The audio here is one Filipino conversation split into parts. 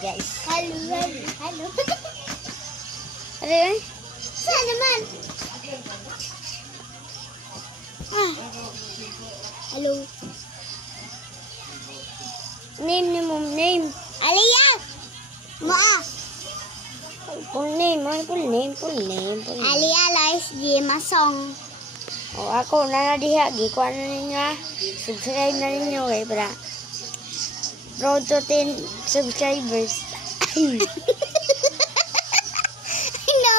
guys. Hello. Ano yun? Saan naman? Hello. Name ni mom, name. Aliyah! Maa! Full name, full name. Aliyah Lars G. Masong. O ako na diha gikuan na ninyo ha. Subscribe na ninyo kay para road to 10 subscribers. Hello.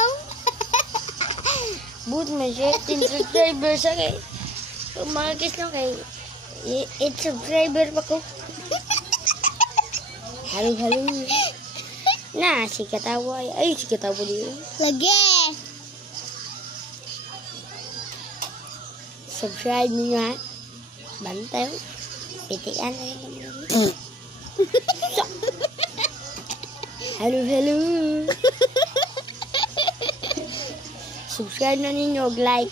But man siya 10 subscribers sa kay. Umakis na kay 8 subscriber pa ko. Halo. Na, si katawa. Ay, si katawa din. Lagi. Subscribe niyo ha. Bantay. Pitian na yun. Hello. Subscribe na ninyo, like.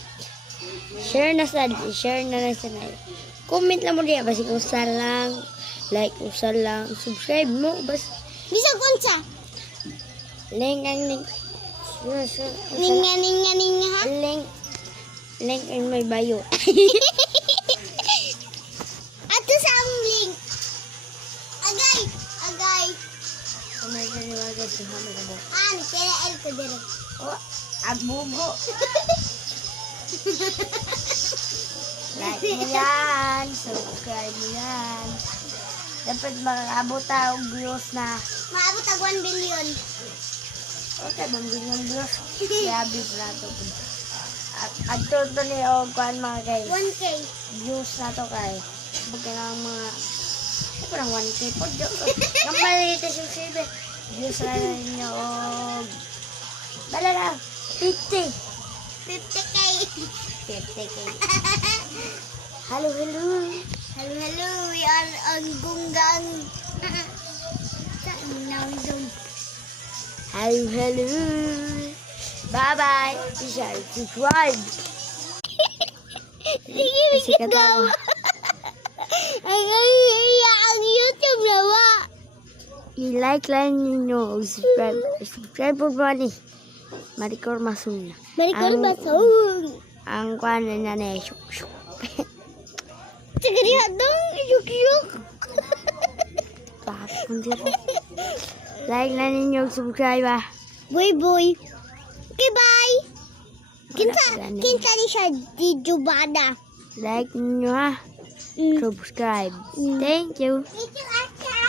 Share na sa. Comment lang mo diya basi kung saan lang. Like kung saan lang. Subscribe mo bas. Bisa kunsa. Link ang link. Ninga ha. Link in my bio. Ato sa among link. Agay. Oh my God, niwaga si Hamad Abo. Kaya el ko dire. Oh, abugo. Like mo yan. Subscribe mo yan. Dapat makakabot tayo views na. Maabot ang 1 billion. Okay, bang views. Grabe na ito. At ito ni o kuhan mga guys. 1K. Views na to kay. Bagay na ang mga. Parang 1K po. Kamali ito subscribe. Views na ninyo o. Bala na. 50. 50K. 50K. Hello. Hello. We are on Gunggang. Hello. Bye-bye. Subscribe. Sige, Kasi katawa. Ang YouTube na ba? I-like lang ninyo. Subscribe po ba ni? Maricor Masung. Maricor Masung. Ang kuhan na na syuk. Sige diha dong. Yuk. Tapos dito. Like lang ninyo. Subscribe ba? Boy. Okay, bye. Kinsa ni siya di Jubada. Like ninyo ha. Subscribe. Thank you. Thank you,